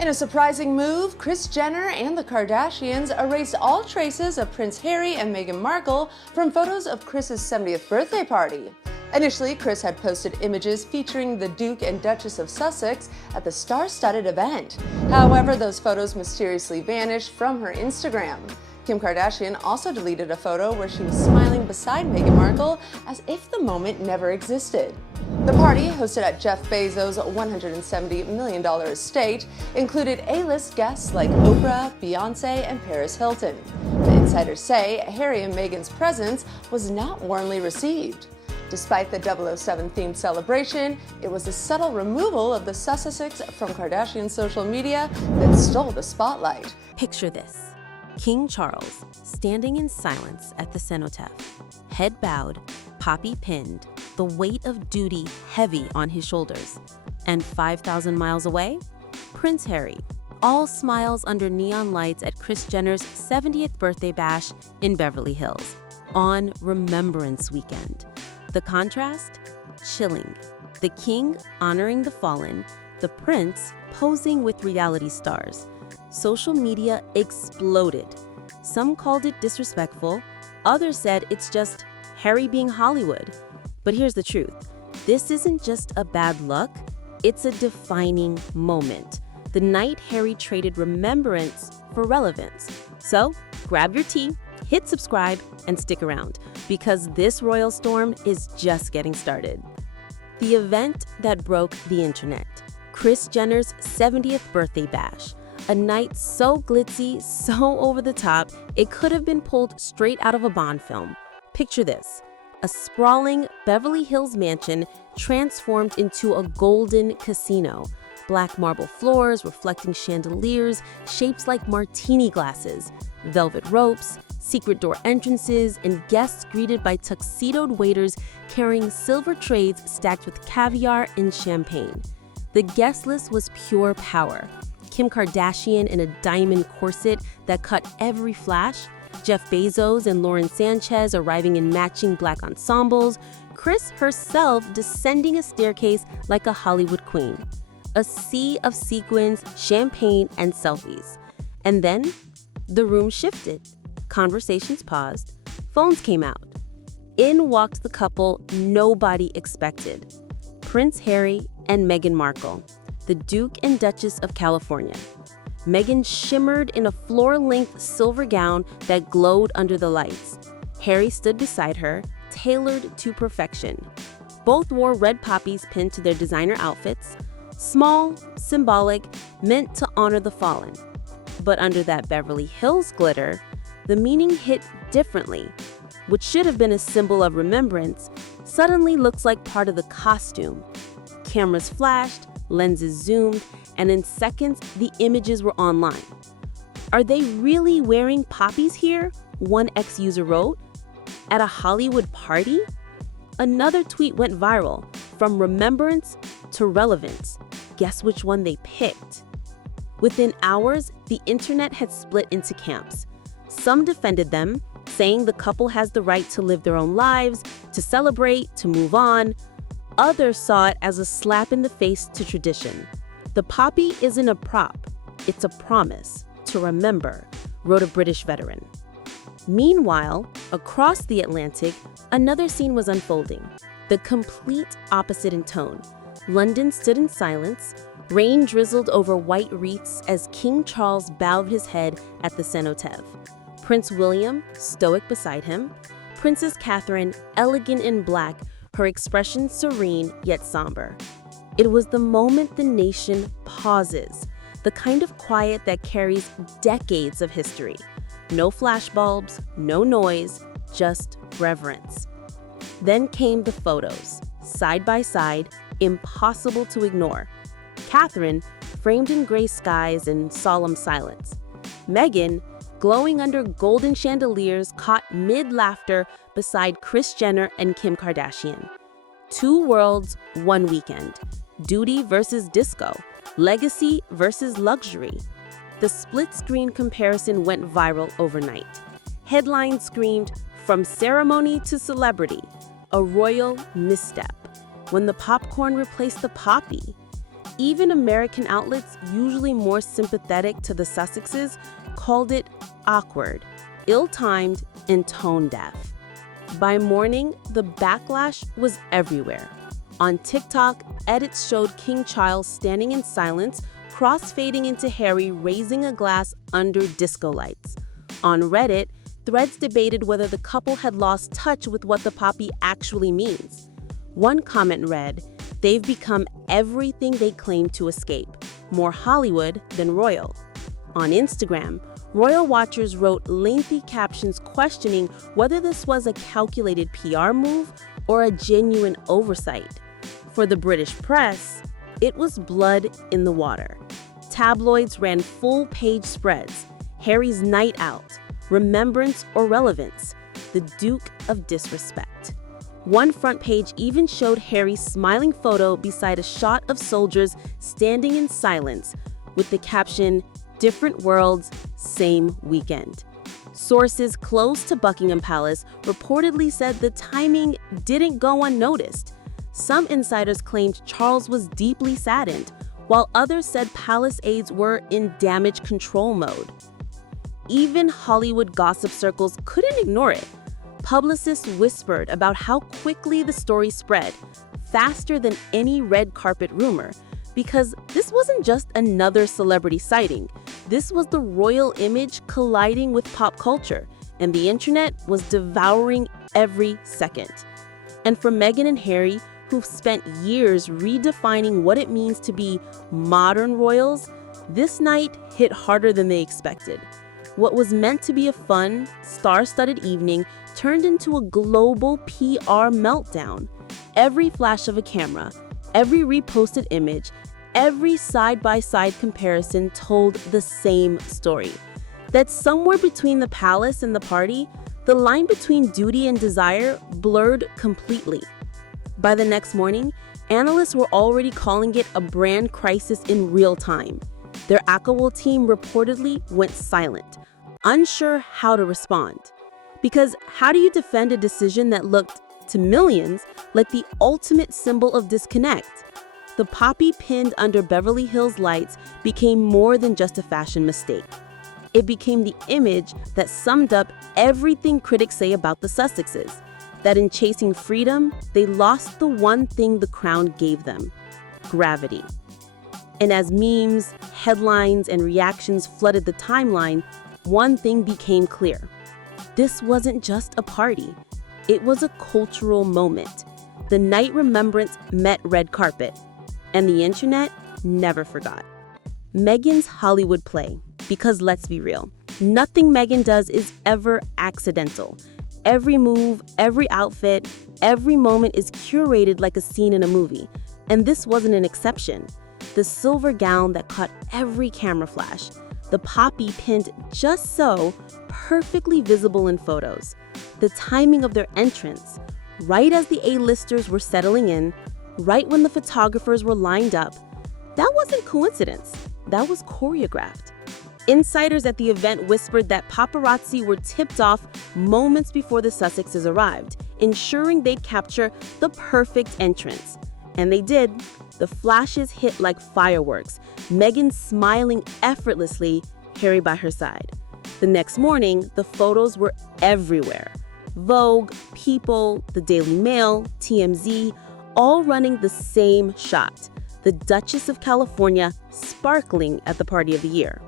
In a surprising move, Kris Jenner and the Kardashians erased all traces of Prince Harry and Meghan Markle from photos of Kris's 70th birthday party. Initially, Kris had posted images featuring the Duke and Duchess of Sussex at the star-studded event. However, those photos mysteriously vanished from her Instagram. Kim Kardashian also deleted a photo where she was smiling beside Meghan Markle as if the moment never existed. The party, hosted at Jeff Bezos' $170 million estate, included A-list guests like Oprah, Beyoncé, and Paris Hilton. The insiders say Harry and Meghan's presence was not warmly received. Despite the 007-themed celebration, it was the subtle removal of the Sussex from Kardashian social media that stole the spotlight. Picture this. King Charles standing in silence at the cenotaph, head bowed, poppy pinned, the weight of duty heavy on his shoulders. And 5,000 miles away, Prince Harry, all smiles under neon lights at Kris Jenner's 70th birthday bash in Beverly Hills on Remembrance weekend. The contrast? Chilling. The king honoring the fallen, the prince posing with reality stars. Social media exploded. Some called it disrespectful, others said it's just Harry being Hollywood. But here's the truth. This isn't just a bad luck, it's a defining moment. The night Harry traded remembrance for relevance. So grab your tea, hit subscribe, and stick around, because this royal storm is just getting started. The event that broke the internet. Kris Jenner's 70th birthday bash. A night so glitzy, so over the top, it could have been pulled straight out of a Bond film. Picture this. A sprawling Beverly Hills mansion transformed into a golden casino. Black marble floors reflecting chandeliers, shapes like martini glasses, velvet ropes, secret door entrances, and guests greeted by tuxedoed waiters carrying silver trays stacked with caviar and champagne. The guest list was pure power. Kim Kardashian in a diamond corset that cut every flash, Jeff Bezos and Lauren Sanchez arriving in matching black ensembles, Kris herself descending a staircase like a Hollywood queen. A sea of sequins, champagne, and selfies. And then, the room shifted. Conversations paused. Phones came out. In walked the couple nobody expected. Prince Harry and Meghan Markle, the Duke and Duchess of California. Meghan shimmered in a floor-length silver gown that glowed under the lights. Harry stood beside her, tailored to perfection. Both wore red poppies pinned to their designer outfits, small, symbolic, meant to honor the fallen. But under that Beverly Hills glitter, the meaning hit differently. What should have been a symbol of remembrance suddenly looks like part of the costume. Cameras flashed, lenses zoomed, and in seconds, the images were online. Are they really wearing poppies here? One ex-user wrote. At a Hollywood party? Another tweet went viral, from remembrance to relevance. Guess which one they picked? Within hours, the internet had split into camps. Some defended them, saying the couple has the right to live their own lives, to celebrate, to move on. Others saw it as a slap in the face to tradition. The poppy isn't a prop, it's a promise to remember, wrote a British veteran. Meanwhile, across the Atlantic, another scene was unfolding, the complete opposite in tone. London stood in silence, rain drizzled over white wreaths as King Charles bowed his head at the cenotaph. Prince William, stoic beside him, Princess Catherine, elegant in black, her expression serene yet somber. It was the moment the nation pauses, the kind of quiet that carries decades of history. No flashbulbs, no noise, just reverence. Then came the photos, side by side, impossible to ignore. Catherine, framed in gray skies and solemn silence. Meghan, glowing under golden chandeliers, caught mid-laughter beside Kris Jenner and Kim Kardashian. Two worlds, one weekend. Duty versus disco. Legacy versus luxury. The split-screen comparison went viral overnight. Headlines screamed, "From ceremony to celebrity, a royal misstep," when the popcorn replaced the poppy. even American outlets, usually more sympathetic to the Sussexes, called it awkward, ill-timed, and tone-deaf. By morning, the backlash was everywhere. On TikTok, edits showed King Charles standing in silence, cross-fading into Harry raising a glass under disco lights. On Reddit, threads debated whether the couple had lost touch with what the poppy actually means. One comment read, "They've become everything they claim to escape, more Hollywood than royal." On Instagram, royal watchers wrote lengthy captions questioning whether this was a calculated PR move or a genuine oversight. For the British press, it was blood in the water. Tabloids ran full-page spreads, Harry's night out, Remembrance or relevance, the Duke of Disrespect. One front page even showed Harry's smiling photo beside a shot of soldiers standing in silence with the caption, "Different worlds, same weekend." Sources close to Buckingham Palace reportedly said the timing didn't go unnoticed. Some insiders claimed Charles was deeply saddened, while others said palace aides were in damage control mode. Even Hollywood gossip circles couldn't ignore it. Publicists whispered about how quickly the story spread, faster than any red carpet rumor, because this wasn't just another celebrity sighting. This was the royal image colliding with pop culture, and the internet was devouring every second. And for Meghan and Harry, who've spent years redefining what it means to be modern royals, this night hit harder than they expected. What was meant to be a fun, star-studded evening turned into a global PR meltdown. Every flash of a camera, every reposted image, every side-by-side comparison told the same story. That somewhere between the palace and the party, the line between duty and desire blurred completely. By the next morning, analysts were already calling it a brand crisis in real time. Their Akawol team reportedly went silent, unsure how to respond. Because how do you defend a decision that looked, to millions, like the ultimate symbol of disconnect? The poppy pinned under Beverly Hills lights became more than just a fashion mistake. It became the image that summed up everything critics say about the Sussexes, that in chasing freedom, they lost the one thing the crown gave them: gravity. And as memes, headlines, and reactions flooded the timeline, one thing became clear. This wasn't just a party. It was a cultural moment. The night Remembrance met red carpet, and the internet never forgot. Meghan's Hollywood play, because let's be real, nothing Meghan does is ever accidental. Every move, every outfit, every moment is curated like a scene in a movie, and this wasn't an exception. The silver gown that caught every camera flash, the poppy pinned just so, perfectly visible in photos, the timing of their entrance, right as the A-listers were settling in, right when the photographers were lined up, that wasn't coincidence, that was choreographed. Insiders at the event whispered that paparazzi were tipped off moments before the Sussexes arrived, ensuring they'd capture the perfect entrance. And they did. The flashes hit like fireworks, Meghan smiling effortlessly, Harry by her side. The next morning, the photos were everywhere. Vogue, People, the Daily Mail, TMZ, all running the same shot. The Duchess of California sparkling at the party of the year.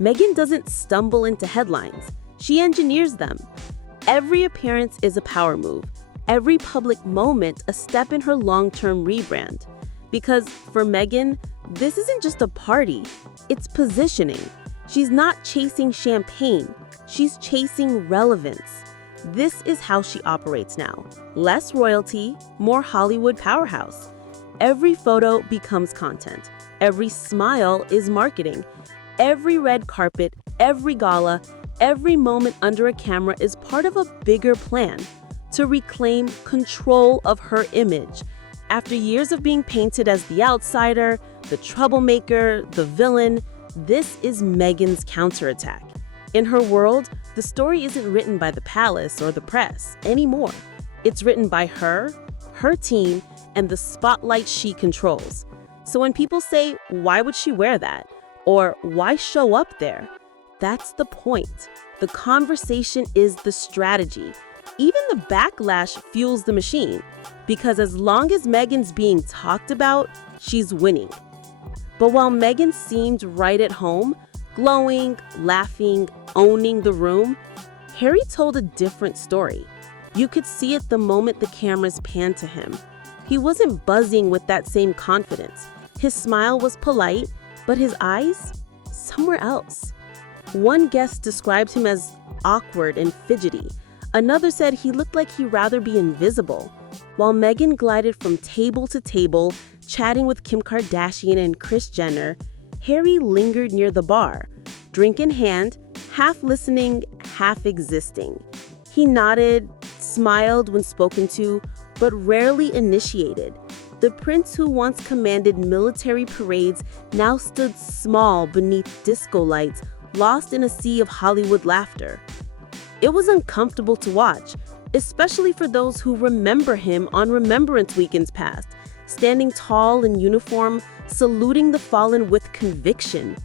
Meghan doesn't stumble into headlines. She engineers them. Every appearance is a power move. Every public moment a step in her long-term rebrand. Because for Meghan, this isn't just a party, it's positioning. She's not chasing champagne, she's chasing relevance. This is how she operates now. Less royalty, more Hollywood powerhouse. Every photo becomes content. Every smile is marketing. Every red carpet, every gala, every moment under a camera is part of a bigger plan to reclaim control of her image. After years of being painted as the outsider, the troublemaker, the villain, this is Meghan's counterattack. In her world, the story isn't written by the palace or the press anymore. It's written by her team, and the spotlight she controls. So when people say, why would she wear that? Or why show up there? That's the point. The conversation is the strategy. Even the backlash fuels the machine. Because as long as Meghan's being talked about, she's winning. But while Meghan seemed right at home, glowing, laughing, owning the room, Harry told a different story. You could see it the moment the cameras panned to him. He wasn't buzzing with that same confidence. His smile was polite, but his eyes? Somewhere else. One guest described him as awkward and fidgety. Another said he looked like he'd rather be invisible. While Meghan glided from table to table, chatting with Kim Kardashian and Kris Jenner, Harry lingered near the bar, drink in hand, half listening, half existing. He nodded, smiled when spoken to, but rarely initiated. The prince who once commanded military parades now stood small beneath disco lights, lost in a sea of Hollywood laughter. It was uncomfortable to watch, especially for those who remember him on Remembrance weekends past, standing tall in uniform, saluting the fallen with conviction.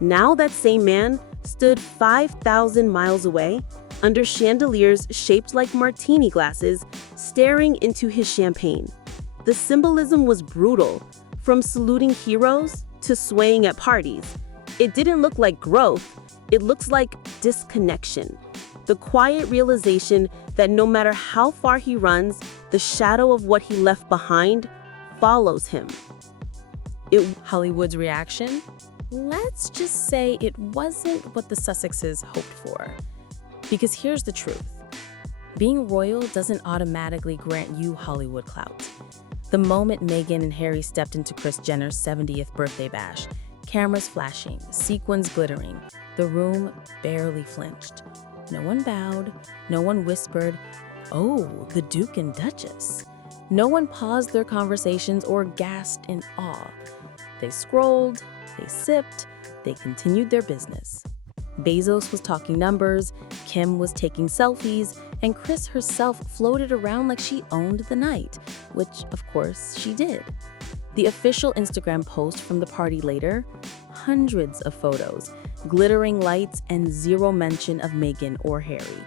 Now that same man stood 5,000 miles away, under chandeliers shaped like martini glasses, staring into his champagne. The symbolism was brutal, from saluting heroes to swaying at parties. It didn't look like growth, it looks like disconnection. The quiet realization that no matter how far he runs, the shadow of what he left behind follows him. Hollywood's reaction? Let's just say it wasn't what the Sussexes hoped for. Because here's the truth. Being royal doesn't automatically grant you Hollywood clout. The moment Meghan and Harry stepped into Kris Jenner's 70th birthday bash, cameras flashing, sequins glittering, the room barely flinched. No one bowed, no one whispered, "Oh, the Duke and Duchess." No one paused their conversations or gasped in awe. They scrolled, they sipped, they continued their business. Bezos was talking numbers, Kim was taking selfies, and Kris herself floated around like she owned the night, which, of course, she did. The official Instagram post from the party later, hundreds of photos, glittering lights, and zero mention of Meghan or Harry.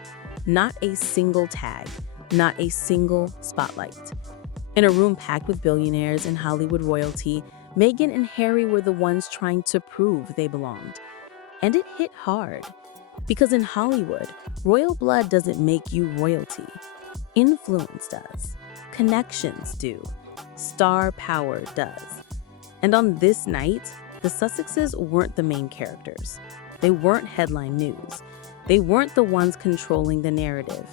Not a single tag, not a single spotlight. In a room packed with billionaires and Hollywood royalty, Meghan and Harry were the ones trying to prove they belonged. And it hit hard. Because in Hollywood, royal blood doesn't make you royalty. Influence does. Connections do. Star power does. And on this night, the Sussexes weren't the main characters. They weren't headline news. They weren't the ones controlling the narrative.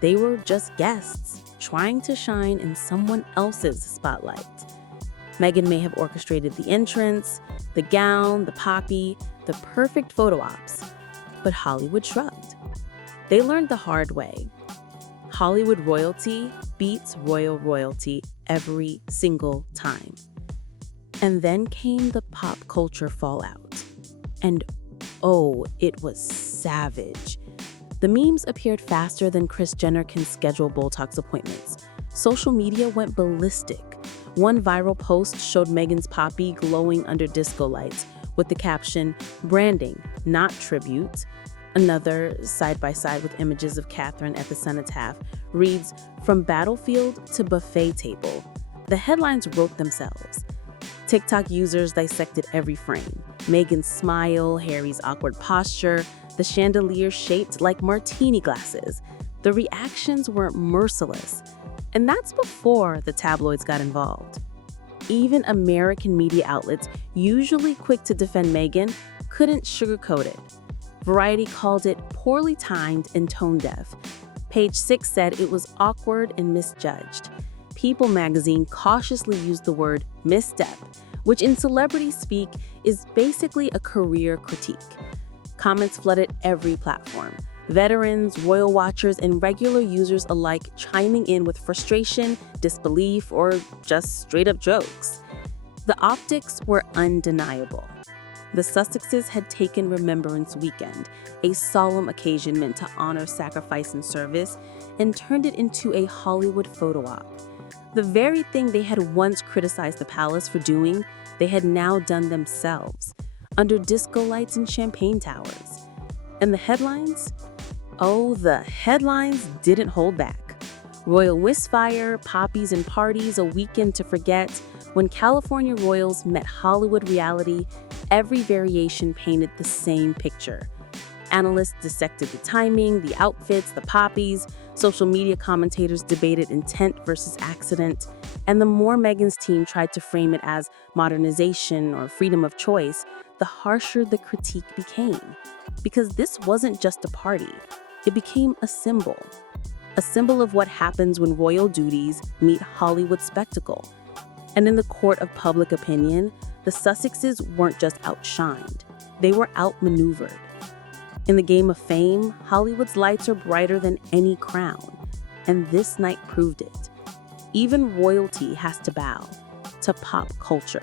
They were just guests, trying to shine in someone else's spotlight. Meghan may have orchestrated the entrance, the gown, the poppy, the perfect photo ops. But Hollywood shrugged. They learned the hard way. Hollywood royalty beats royal royalty every single time. And then came the pop culture fallout. And oh, it was savage. The memes appeared faster than Kris Jenner can schedule Botox appointments. Social media went ballistic. One viral post showed Meghan's poppy glowing under disco lights with the caption, "Branding, not tribute." Another, side by side with images of Catherine at the cenotaph, reads, "From battlefield to buffet table." The headlines wrote themselves. TikTok users dissected every frame. Meghan's smile, Harry's awkward posture, the chandelier shaped like martini glasses. The reactions were merciless. And that's before the tabloids got involved. Even American media outlets, usually quick to defend Meghan, couldn't sugarcoat it. Variety called it poorly timed and tone deaf. Page 6 said it was awkward and misjudged. People magazine cautiously used the word misstep, which in celebrity speak is basically a career critique. Comments flooded every platform. Veterans, royal watchers, and regular users alike chiming in with frustration, disbelief, or just straight-up jokes. The optics were undeniable. The Sussexes had taken Remembrance weekend, a solemn occasion meant to honor sacrifice and service, and turned it into a Hollywood photo op. The very thing they had once criticized the palace for doing, they had now done themselves, under disco lights and champagne towers. And the headlines? Oh, the headlines didn't hold back. Royal Wistfire, poppies and parties, a weekend to forget. When California royals met Hollywood reality, every variation painted the same picture. Analysts dissected the timing, the outfits, the poppies. Social media commentators debated intent versus accident. And the more Meghan's team tried to frame it as modernization or freedom of choice, the harsher the critique became. Because this wasn't just a party. It became a symbol of what happens when royal duties meet Hollywood spectacle. And in the court of public opinion, the Sussexes weren't just outshined, they were outmaneuvered. In the game of fame, Hollywood's lights are brighter than any crown, and this night proved it. Even royalty has to bow to pop culture.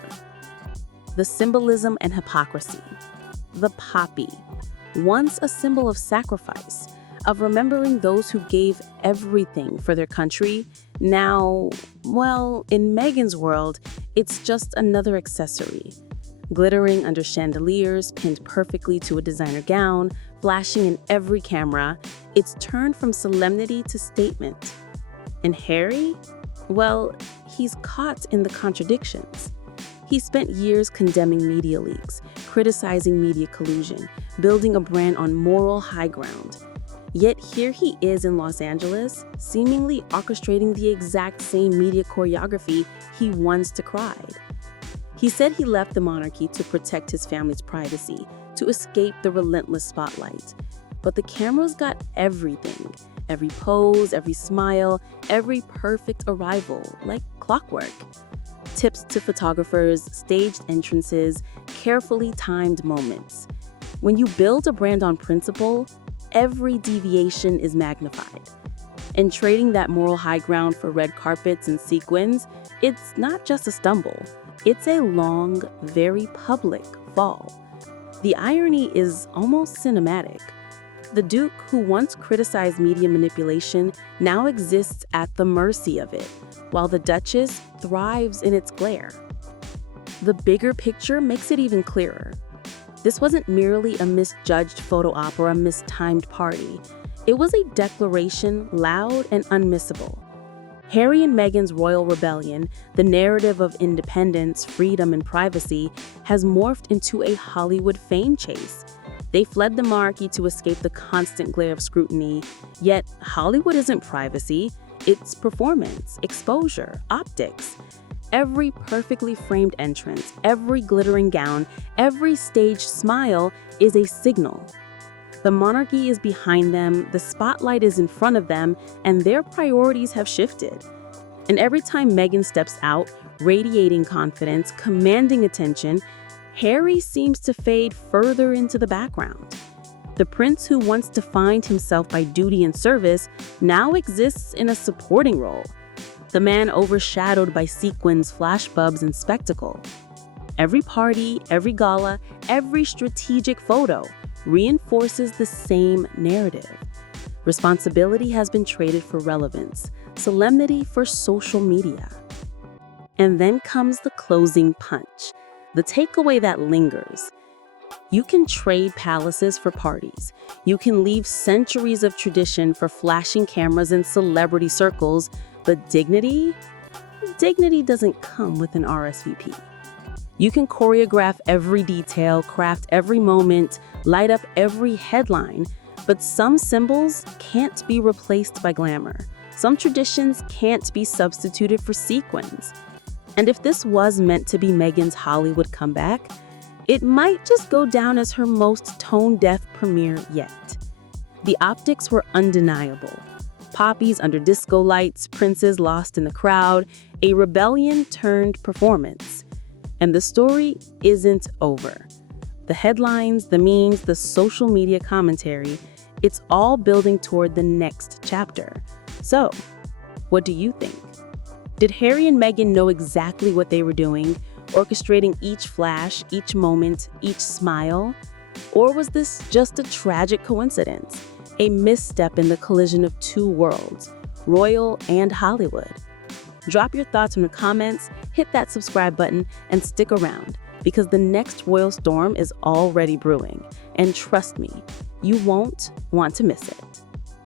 The symbolism and hypocrisy. The poppy, once a symbol of sacrifice, of remembering those who gave everything for their country, now, well, in Meghan's world, it's just another accessory. Glittering under chandeliers, pinned perfectly to a designer gown, flashing in every camera, it's turned from solemnity to statement. And Harry? Well, he's caught in the contradictions. He spent years condemning media leaks, criticizing media collusion, building a brand on moral high ground. Yet here he is in Los Angeles, seemingly orchestrating the exact same media choreography he once decried. He said he left the monarchy to protect his family's privacy, to escape the relentless spotlight. But the cameras got everything, every pose, every smile, every perfect arrival, like clockwork. Tips to photographers, staged entrances, carefully timed moments. When you build a brand on principle, every deviation is magnified. And trading that moral high ground for red carpets and sequins, it's not just a stumble. It's a long, very public fall. The irony is almost cinematic. The Duke, who once criticized media manipulation, now exists at the mercy of it, while the Duchess thrives in its glare. The bigger picture makes it even clearer. This wasn't merely a misjudged photo op or a mistimed party. It was a declaration loud and unmissable. Harry and Meghan's royal rebellion, the narrative of independence, freedom, and privacy, has morphed into a Hollywood fame chase. They fled the monarchy to escape the constant glare of scrutiny. Yet, Hollywood isn't privacy, it's performance, exposure, optics. Every perfectly framed entrance, every glittering gown, every staged smile is a signal. The monarchy is behind them, the spotlight is in front of them, and their priorities have shifted. And every time Meghan steps out, radiating confidence, commanding attention, Harry seems to fade further into the background. The prince who once defined himself by duty and service now exists in a supporting role. The man overshadowed by sequins, flashbulbs, and spectacle. Every party, every gala, every strategic photo reinforces the same narrative. Responsibility has been traded for relevance, solemnity for social media. And then comes the closing punch, the takeaway that lingers. You can trade palaces for parties. You can leave centuries of tradition for flashing cameras and celebrity circles, but dignity? Dignity doesn't come with an RSVP. You can choreograph every detail, craft every moment, light up every headline, but some symbols can't be replaced by glamour. Some traditions can't be substituted for sequins. And if this was meant to be Meghan's Hollywood comeback, it might just go down as her most tone-deaf premiere yet. The optics were undeniable. Poppies under disco lights, princes lost in the crowd, a rebellion turned performance. And the story isn't over. The headlines, the memes, the social media commentary, it's all building toward the next chapter. So, what do you think? Did Harry and Meghan know exactly what they were doing, orchestrating each flash, each moment, each smile? Or was this just a tragic coincidence, a misstep in the collision of two worlds, royal and Hollywood? Drop your thoughts in the comments, hit that subscribe button and stick around because the next royal storm is already brewing. And trust me, you won't want to miss it.